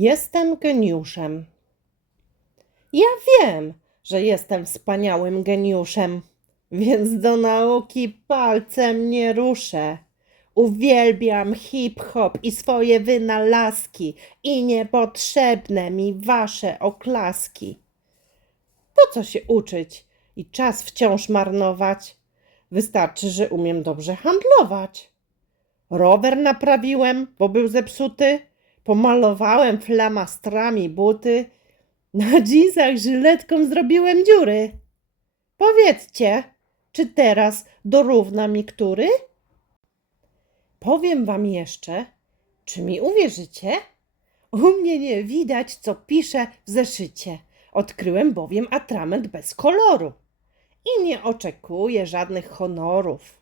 Jestem geniuszem. Ja wiem, że jestem wspaniałym geniuszem, więc do nauki palcem nie ruszę. Uwielbiam hip-hop i swoje wynalazki i niepotrzebne mi wasze oklaski. Po co się uczyć i czas wciąż marnować? Wystarczy, że umiem dobrze handlować. Rower naprawiłem, bo był zepsuty. Pomalowałem flamastrami buty. Na dżinsach żyletką zrobiłem dziury. Powiedzcie, czy teraz dorówna mi który? Powiem wam jeszcze, czy mi uwierzycie? U mnie nie widać, co piszę w zeszycie. Odkryłem bowiem atrament bez koloru i nie oczekuję żadnych honorów.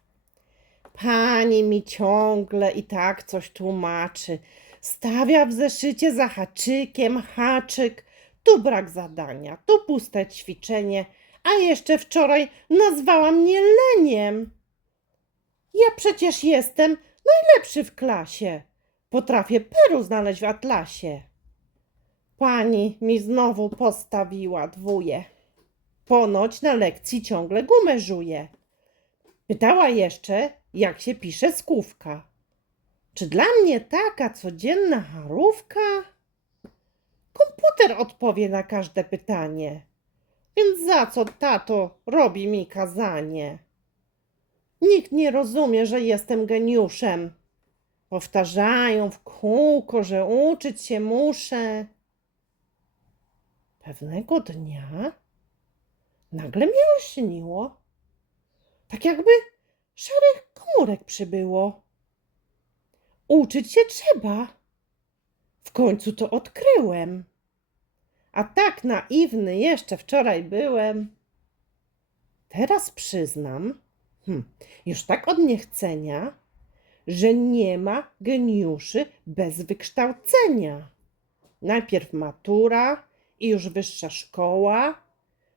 Pani mi ciągle i tak coś tłumaczy. Stawia w zeszycie za haczykiem haczyk. Tu brak zadania, tu puste ćwiczenie, a jeszcze wczoraj nazwała mnie leniem. Ja przecież jestem najlepszy w klasie. Potrafię peru znaleźć w atlasie. Pani mi znowu postawiła dwóje. Ponoć na lekcji ciągle gumę żuje. Pytała jeszcze, jak się pisze skówka. Czy dla mnie taka codzienna harówka? Komputer odpowie na każde pytanie. Więc za co tato robi mi kazanie? Nikt nie rozumie, że jestem geniuszem. Powtarzają w kółko, że uczyć się muszę. Pewnego dnia nagle mi olśniło. Tak jakby szarych komórek przybyło. Uczyć się trzeba. W końcu to odkryłem. A tak naiwny jeszcze wczoraj byłem. Teraz przyznam, hm, już tak od niechcenia, że nie ma geniuszy bez wykształcenia. Najpierw matura i już wyższa szkoła.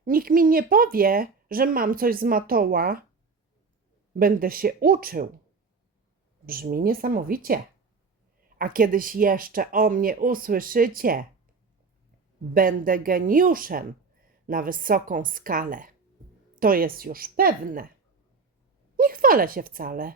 Nikt mi nie powie, że mam coś z matoła. Będę się uczył. Brzmi niesamowicie. A kiedyś jeszcze o mnie usłyszycie. Będę geniuszem na wysoką skalę. To jest już pewne. Nie chwalę się wcale.